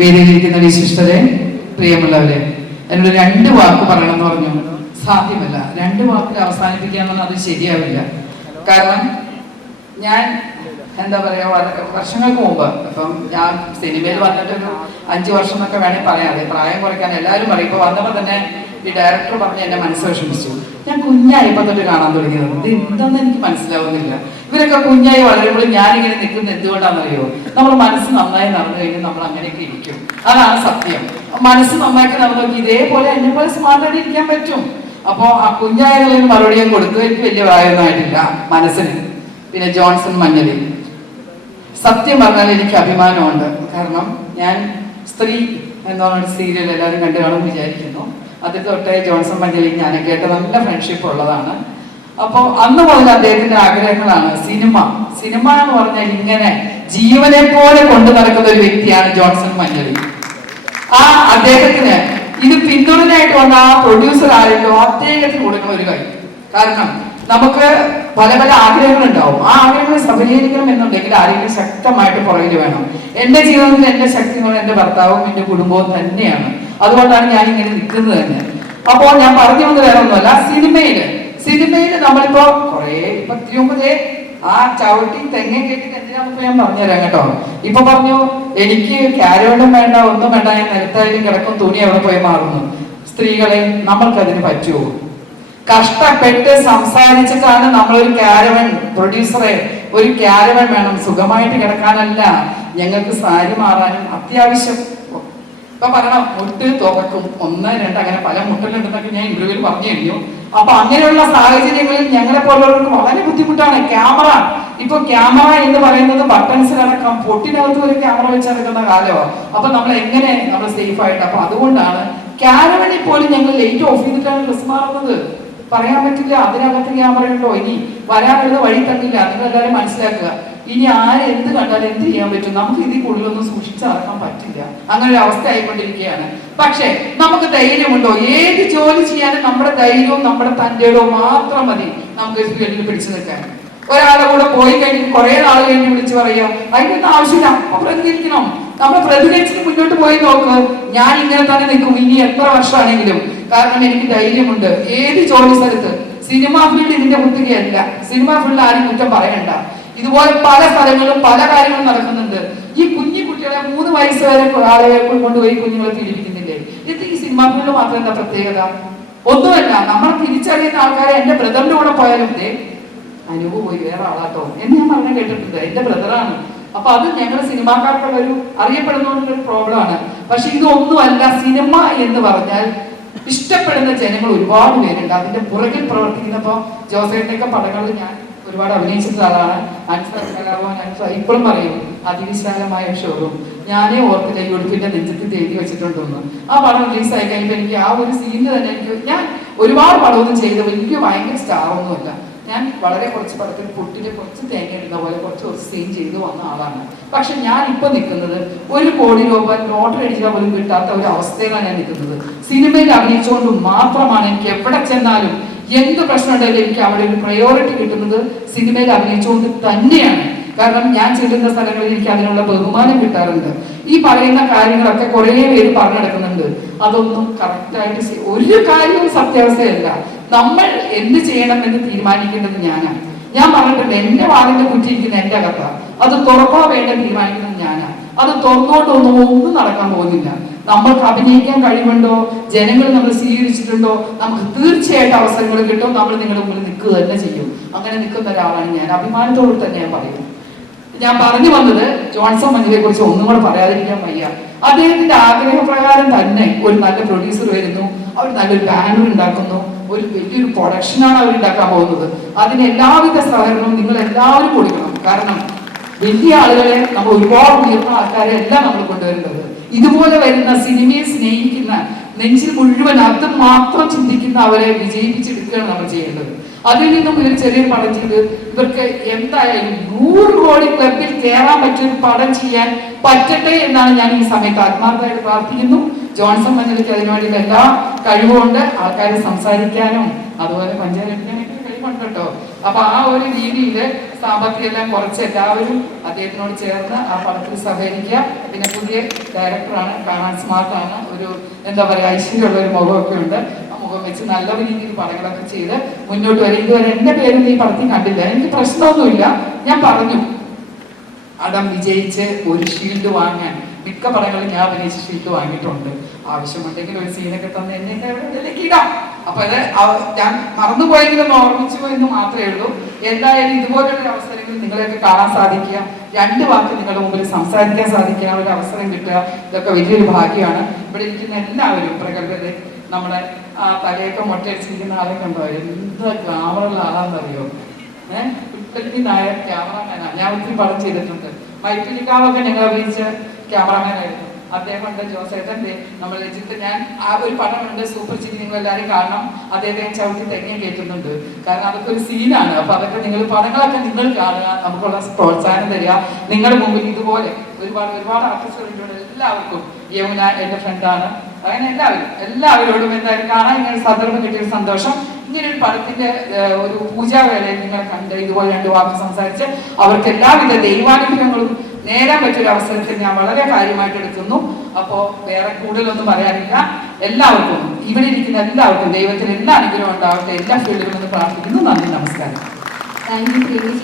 വേദിയിലിരിക്കുന്ന വിശിഷ്ടരെ, പ്രിയമുള്ളവരെ, എന്നോട് 2 വാക്ക് പറയണമെന്ന് പറഞ്ഞു. സാധ്യമല്ല, 2 വാക്കിൽ അവസാനിപ്പിക്കാമെന്ന് അത് ശരിയാവില്ല. കാരണം ഞാൻ എന്താ പറയാ, വർഷങ്ങൾക്ക് മുമ്പ്, ഇപ്പം ഞാൻ സിനിമയിൽ വന്നിട്ടൊരു 5 വർഷം എന്നൊക്കെ വേണമെങ്കിൽ പറയാതെ, പ്രായം കുറയ്ക്കാൻ എല്ലാവരും പറയും. ഇപ്പൊ വന്നപ്പോൾ തന്നെ ഈ ഡയറക്ടർ പറഞ്ഞ് എന്നെ മനസ്സ് വിഷമിച്ചു. ഞാൻ കുഞ്ഞായിപ്പോ തൊട്ട് കാണാൻ തുടങ്ങിയത്. ഇത് എന്താണെന്ന് എനിക്ക് മനസ്സിലാവുന്നില്ല. ഇവരൊക്കെ കുഞ്ഞായി വളരുമ്പോൾ ഞാനിങ്ങനെ നിൽക്കുന്നത് എന്തുകൊണ്ടാണെന്നറിയോ? നമ്മൾ മനസ്സ് നന്നായി നടന്നു കഴിഞ്ഞാൽ നമ്മൾ അങ്ങനെയൊക്കെ ഇരിക്കും. അതാണ് സത്യം. മനസ്സ് നന്നാക്കി നടന്നു ഇതേപോലെ എന്നെ പോലെ സ്മാർട്ടായിട്ട് ഇരിക്കാൻ പറ്റും. അപ്പോ ആ കുഞ്ഞായതിന് മറുപടി ഞാൻ കൊടുത്തു. എനിക്ക് വലിയ പ്രായമൊന്നും ആയിട്ടില്ല മനസ്സിന്. പിന്നെ ജോൺസൺ മഞ്ഞളി, സത്യം പറഞ്ഞാൽ എനിക്ക് അഭിമാനമുണ്ട്. കാരണം ഞാൻ സ്ത്രീ എന്നൊരു സീരിയൽ എല്ലാവരും കണ്ടു കാണുമെന്ന് വിചാരിക്കുന്നു. അതിൽ തൊട്ടേ ജോൺസൺ മഞ്ഞളി ഞാൻ കേട്ട നല്ല ഫ്രണ്ട്ഷിപ്പ് ഉള്ളതാണ്. അപ്പോൾ അന്ന് മുതൽ അദ്ദേഹത്തിന്റെ ആഗ്രഹങ്ങളാണ് സിനിമ. സിനിമ എന്ന് പറഞ്ഞാൽ ഇങ്ങനെ ജീവനെ പോലെ കൊണ്ടു നടക്കുന്ന ഒരു വ്യക്തിയാണ് ജോൺസൺ മഞ്ഞളി. ആ അദ്ദേഹത്തിന് ഇത് പിന്തുണനായിട്ട് വന്ന ആ പ്രൊഡ്യൂസർ ആയല്ലോ അദ്ദേഹത്തിന് കൊടുക്കുന്ന ഒരു കാര്യം. കാരണം നമുക്ക് പല പല ആഗ്രഹങ്ങളുണ്ടാവും. ആ ആഗ്രഹങ്ങൾ സഫലീകരിക്കണം എന്നുണ്ടെങ്കിൽ ആരെങ്കിലും ശക്തമായിട്ട് പുറകിൽ വേണം. എന്റെ ജീവിതത്തിൽ എന്റെ ശക്തി എന്ന് പറഞ്ഞാൽ എന്റെ ഭർത്താവും എന്റെ കുടുംബവും തന്നെയാണ്. അതുകൊണ്ടാണ് ഞാൻ ഇങ്ങനെ നിൽക്കുന്നത് തന്നെ. അപ്പോൾ ഞാൻ പറഞ്ഞു വന്നത് വേറെ ഒന്നുമല്ല, സിനിമയില് നമ്മളിപ്പോ ഇപ്പൊ തിരുമ്പതേ ആ ചവിട്ടി തെങ്ങ കേട്ടിട്ട് എന്തിനാണെന്ന് ഞാൻ പറഞ്ഞുതരാം കേട്ടോ. ഇപ്പൊ പറഞ്ഞു എനിക്ക് ക്യാരവണ്ടും വേണ്ട, ഒന്നും വേണ്ട, ഞാൻ നിലത്തായാലും കിടക്കും, തുണി എവിടെ പോയി മാറുന്നു. സ്ത്രീകളെ, നമ്മൾക്കതിന് പറ്റുമോ? കഷ്ടപ്പെട്ട് സംസാരിച്ചിട്ടാണ് നമ്മളൊരു ക്യാരവൻ പ്രൊഡ്യൂസറെ, ഒരു ക്യാരവൻ വേണം സുഖമായിട്ട് കിടക്കാനല്ല, ഞങ്ങൾക്ക് സാരി മാറാനും അത്യാവശ്യം. ഇപ്പൊ പറയണം മുട്ട് തുറക്കും 1, 2 അങ്ങനെ പല മുട്ടലുണ്ടെന്നൊക്കെ ഞാൻ ഇന്റർവ്യൂവിൽ പറഞ്ഞു കഴിഞ്ഞു. അപ്പൊ അങ്ങനെയുള്ള സാഹചര്യങ്ങളിൽ ഞങ്ങളെ പോലുള്ളവർക്ക് വളരെ ബുദ്ധിമുട്ടാണ്. ഇപ്പൊ ക്യാമറ എന്ന് പറയുന്നത് ബട്ടൺസിലടക്കം പൊട്ടിനകത്ത് ഒരു ക്യാമറ വെച്ചെടുക്കുന്ന കാലമാണ്. അപ്പൊ നമ്മൾ എങ്ങനെ നമ്മൾ സേഫ് ആയിട്ട്, അപ്പൊ അതുകൊണ്ടാണ് ക്യാരവണിൽ പോലും ഞങ്ങൾ ലൈറ്റ് ഓഫ് ചെയ്തിട്ടാണ് ഡ്രസ് മാറുന്നത്. പറയാൻ പറ്റില്ല, അതിനകത്ത് ക്യാമറയുണ്ടോ, ഇനി വരാനുള്ള വഴി തന്നില്ല. നിങ്ങൾ എല്ലാവരും മനസ്സിലാക്കുക. ഇനി എന്ത് കണ്ടാലും എന്ത് ചെയ്യാൻ പറ്റും? നമുക്ക് ഇതിൽ കൂടുതലൊന്നും സൂക്ഷിച്ച് നടക്കാൻ പറ്റില്ല. അങ്ങനെ ഒരു അവസ്ഥ ആയിക്കൊണ്ടിരിക്കുകയാണ്. പക്ഷെ നമുക്ക് ധൈര്യമുണ്ടോ? ഏത് ജോലി ചെയ്യാനും നമ്മുടെ ധൈര്യവും നമ്മുടെ തന്റേടവും മാത്രം മതി നമുക്ക് ഫീൽഡിൽ പിടിച്ചു നിൽക്കാൻ. ഒരാളെ കൂടെ പോയി കഴിഞ്ഞ് കുറെ നാൾ കഴിഞ്ഞ് വിളിച്ചു പറയാം, അതിനൊന്നും ആവശ്യമില്ല. അപ്പൊ പ്രതികരിക്കണം. നമ്മൾ പ്രതികരിച്ചിട്ട് മുന്നോട്ട് പോയി നോക്ക്. ഞാൻ ഇങ്ങനെ തന്നെ നിൽക്കും ഇനി എത്ര വർഷമാണെങ്കിലും. കാരണം എനിക്ക് ധൈര്യമുണ്ട്. ഏത് ജോലി സ്ഥലത്ത്, സിനിമാ ഫീൽഡ് ഇതിന്റെ കുത്തികയല്ല. സിനിമാ ഫീൽഡിൽ ആരും കുറ്റം പറയണ്ട. ഇതുപോലെ പല സ്ഥലങ്ങളും പല കാര്യങ്ങളും നടക്കുന്നുണ്ട്. ഈ കുഞ്ഞു കുട്ടികളെ 3 വയസ്സ് വരെ ആളുകളെ കൊണ്ടുപോയി കുഞ്ഞുങ്ങളെ പീഡിപ്പിക്കുന്നില്ലേ? ഇത് ഈ സിനിമാ ഫീൽഡ് മാത്രം എന്താ പ്രത്യേകത? ഒന്നുമല്ല. നമ്മൾ തിരിച്ചറിയുന്ന ആൾക്കാരെ, എന്റെ ബ്രദറിന്റെ കൂടെ പോയാലും അനുഭവം പോയി വേറെ ആളാട്ടോ എന്ന് ഞാൻ പറഞ്ഞ കേട്ടിട്ടുണ്ട്. എന്റെ ബ്രദറാണ്. അപ്പൊ അത് ഞങ്ങൾ സിനിമാക്കാർക്കുള്ള ഒരു അറിയപ്പെടുന്നതിന്റെ പ്രോബ്ലം ആണ്. പക്ഷെ ഇതൊന്നുമല്ല. സിനിമ എന്ന് പറഞ്ഞാൽ ഇഷ്ടപ്പെടുന്ന ജനങ്ങൾ ഒരുപാട് പേരുണ്ട്. അതിന്റെ പുറകിൽ പ്രവർത്തിക്കുന്നപ്പോ ജോസേട്ടൊക്കെ പടങ്ങളിൽ ഞാൻ ഒരുപാട് അഭിനയിച്ചിട്ടുള്ള ആളാണ്. ഇപ്പോഴും പറയും അതിവിശാലമായ ഷോറൂം. ഞാനേ ഓർത്തില്ല ഈ ഉടുപ്പിന്റെ നെഞ്ചത്ത് എഴുതി വെച്ചിട്ടുണ്ടെന്ന്. ആ പടം റിലീസ് ആയി കഴിഞ്ഞപ്പോൾ എനിക്ക് ആ ഒരു സീനിൽ തന്നെ ഞാൻ ഒരുപാട് പടമൊന്നും ചെയ്തപ്പോൾ എനിക്ക് ഭയങ്കര സ്റ്റാറൊന്നുമല്ല. ഞാൻ വളരെ കുറച്ച് പടത്തിൽ പൊട്ടില് കുറച്ച് തേങ്ങ ഇടുന്ന പോലെ കുറച്ച് സീൻ ചെയ്ത് വന്ന ആളാണ്. പക്ഷെ ഞാൻ ഇപ്പൊ നിൽക്കുന്നത് 1 കോടി രൂപ ലോട്ടറി അടിച്ചാൽ പോലും കിട്ടാത്ത ഒരു അവസ്ഥയിലാണ് ഞാൻ നിൽക്കുന്നത്. സിനിമയിൽ അഭിനയിച്ചുകൊണ്ട് മാത്രമാണ് എനിക്ക് എവിടെ ചെന്നാലും എന്ത് പ്രശ്നം ഉണ്ടെങ്കിലും എനിക്ക് അവിടെ ഒരു പ്രയോറിറ്റി കിട്ടുന്നത് സിനിമയിൽ അഭിനയിച്ചുകൊണ്ട് തന്നെയാണ്. കാരണം ഞാൻ ചെല്ലുന്ന സ്ഥലങ്ങളിൽ എനിക്ക് അതിനുള്ള ബഹുമാനം കിട്ടാറുണ്ട്. ഈ പറയുന്ന കാര്യങ്ങളൊക്കെ കുറെ പേര് പറഞ്ഞെടുക്കുന്നുണ്ട്. അതൊന്നും കറക്റ്റായിട്ട് ഒരു കാര്യവും സത്യാവസ്ഥയല്ല. നമ്മൾ എന്ത് ചെയ്യണം എന്ന് തീരുമാനിക്കേണ്ടത് ഞാനാണ്. ഞാൻ പറഞ്ഞിട്ടുണ്ട്, എന്റെ വാതിന്റെ കുറ്റിയിരിക്കുന്ന എന്റെ അകത്താ. അത് തുറക്കോ വേണ്ട തീരുമാനിക്കുന്നത് ഞാനാണ്. അത് തുറന്നോണ്ടൊന്നും നടക്കാൻ പോകുന്നില്ല. നമ്മൾക്ക് അഭിനയിക്കാൻ കഴിവുണ്ടോ, ജനങ്ങൾ നമ്മൾ സ്വീകരിച്ചിട്ടുണ്ടോ, നമുക്ക് തീർച്ചയായിട്ടും അവസരങ്ങൾ കിട്ടും. നമ്മൾ നിങ്ങളുടെ മുമ്പിൽ നിൽക്കുക തന്നെ ചെയ്യും. അങ്ങനെ നിൽക്കുന്ന ഒരാളാണ് ഞാൻ. അഭിമാനത്തോട് തന്നെ ഞാൻ പറയും. ഞാൻ പറഞ്ഞു വന്നത് ജോൺസൺ മഞ്ഞളിയെ കുറിച്ച് ഒന്നും കൂടെ പറയാതിരിക്കാൻ വയ്യ. അദ്ദേഹത്തിന്റെ ആഗ്രഹപ്രകാരം തന്നെ ഒരു നല്ല പ്രൊഡ്യൂസർ വരുന്നു, അവർ നല്ലൊരു ബാനർ ഉണ്ടാക്കുന്നു, ഒരു വലിയൊരു പ്രൊഡക്ഷനാണ് അവർ ഉണ്ടാക്കാൻ പോകുന്നത്. അതിന് എല്ലാവിധ സഹകരണവും നിങ്ങൾ എല്ലാവരും കൊടുക്കണം. കാരണം വലിയ ആളുകളെ, നമ്മൾ ഒരുപാട് ഉയർന്ന ആൾക്കാരെ എല്ലാം നമ്മൾ കൊണ്ടുവരേണ്ടത്. ഇതുപോലെ വരുന്ന സിനിമയെ സ്നേഹിക്കുന്ന, നെഞ്ചിൽ മുഴുവൻ അത് മാത്രം ചിന്തിക്കുന്ന അവരെ വിജയിപ്പിച്ചെടുക്കുകയാണ് നമ്മൾ ചെയ്യേണ്ടത്. അതിൽ നിന്നും ഒരു ചെറിയൊരു പടം ചെയ്ത് ഇവർക്ക് എന്തായാലും 100 കോടി ക്ലബിൽ കയറാൻ പറ്റിയൊരു പടം ചെയ്യാൻ പറ്റട്ടെ എന്നാണ് ഞാൻ ഈ സമയത്ത് ആത്മാർത്ഥമായിട്ട് പ്രാർത്ഥിക്കുന്നു. ജോൺസൺ മഞ്ഞളിക്ക് അതിനുവേണ്ടിയുള്ള എല്ലാ കഴിവുകൊണ്ട് ആൾക്കാരെ സംസാരിക്കാനും അതുപോലെ പഞ്ചായത്തിനൊക്കെ കഴിവുണ്ട് കേട്ടോ. അപ്പൊ ആ ഒരു രീതിയിൽ സാമ്പത്തികമെല്ലാം കുറച്ച് എല്ലാവരും അദ്ദേഹത്തിനോട് ചേർന്ന് ആ പടത്തിൽ സഹകരിക്കുക. പിന്നെ പുതിയ ഡയറക്ടറാണ്, കാണാൻ സ്മാർട്ടാണ്, ഒരു എന്താ പറയുക ഐശ്വര്യമുള്ള ഒരു മുഖമൊക്കെ ഉണ്ട്. ആ മുഖം വെച്ച് നല്ല രീതിയിൽ പടങ്ങളൊക്കെ ചെയ്ത് മുന്നോട്ട് വരും. ഇതുവരെ എൻ്റെ പേര് ഈ പടത്തിൽ കണ്ടില്ല, എനിക്ക് പ്രശ്നമൊന്നുമില്ല. ഞാൻ പറഞ്ഞു അടം വിജയിച്ച് ഒരു ഷീൽഡ് വാങ്ങാൻ മിക്ക പടങ്ങളിൽ ഞാൻ അഭിനയിച്ച് ഷീൽഡ് വാങ്ങിയിട്ടുണ്ട്. ആവശ്യമുണ്ടെങ്കിൽ ഒരു സീനൊക്കെ തന്നെ എന്നെ എവിടെയെങ്കിലേക്ക് ഇടാം. അപ്പൊ അത് ഞാൻ മറന്നുപോയെങ്കിലും ഓർമ്മിച്ചു പോയെന്ന് മാത്രമേ ഉള്ളൂ. എന്തായാലും ഇതുപോലുള്ള അവസരങ്ങൾ നിങ്ങളെയൊക്കെ കാണാൻ സാധിക്കുക, 2 വാക്ക് നിങ്ങളുടെ മുമ്പിൽ സംസാരിക്കാൻ സാധിക്കുക, ഒരു അവസരം കിട്ടുക, ഇതൊക്കെ വലിയൊരു ഭാഗ്യമാണ്. ഇവിടെ ഇരിക്കുന്ന എല്ലാവരും പ്രഗത്ഭര്, നമ്മുടെ ആ തലയൊക്കെ മൊട്ടയടിച്ചിരിക്കുന്ന ആളെ കണ്ടോ, എന്ത് ഗ്ലാമറുള്ള ആളാന്നറിയോ. നായർ ക്യാമറമാനാണ്. ഞാൻ ഒത്തിരി പടം ചെയ്തിട്ടുണ്ട്. മൈപ്പിലിക്കാവൊക്കെ ഞങ്ങൾ അഭിനയിച്ച ക്യാമറമാനായിരുന്നു അദ്ദേഹമുണ്ട്. ജോസേട്ടൻ്റെ നമ്മൾ രഞ്ജിത്ത്, ഞാൻ ആ ഒരു പടമുണ്ട് സൂപ്പർ ചിരി, നിങ്ങൾ എല്ലാവരും കാണണം. അദ്ദേഹത്തെ ചവിട്ടി തെങ്ങിയും കയറ്റുന്നുണ്ട്. കാരണം അതൊക്കെ ഒരു സീനാണ്. അപ്പൊ അതൊക്കെ നിങ്ങൾ പടങ്ങളൊക്കെ നിങ്ങൾ കാണുക, നമുക്കുള്ള പ്രോത്സാഹനം തരിക. നിങ്ങളുടെ മുമ്പിൽ ഇതുപോലെ ഒരുപാട് ആർട്ടിസ്റ്റുകളുണ്ട്. എല്ലാവർക്കും യമുന എൻ്റെ ഫ്രണ്ടാണ്, അങ്ങനെ എല്ലാവരോടും എന്തായാലും കാണാൻ ഇങ്ങനെ സന്ദർഭം കിട്ടിയൊരു സന്തോഷം. ഇങ്ങനെ ഒരു പടത്തിന്റെ ഒരു പൂജാവേളയിൽ നിങ്ങൾ കണ്ട് ഇതുപോലെ 2 വാക്ക് സംസാരിച്ച് അവർക്ക് എല്ലാവിധ ദൈവാനുഗ്രഹങ്ങളും നേരാൻ പറ്റിയൊരു അവസരത്തിൽ ഞാൻ വളരെ കാര്യമായിട്ട് എടുക്കുന്നു. അപ്പോൾ വേറെ കൂടുതലൊന്നും പറയാനില്ല. എല്ലാവർക്കും ഇവിടെ ഇരിക്കുന്ന എല്ലാവർക്കും ദൈവത്തിന് എല്ലാ അനുഗ്രഹം ഉണ്ടാവട്ടെ. എല്ലാ ഫീൽഡിലും ഒന്ന് പ്രാർത്ഥിക്കുന്നു. നന്ദി, നമസ്കാരം. Thank you.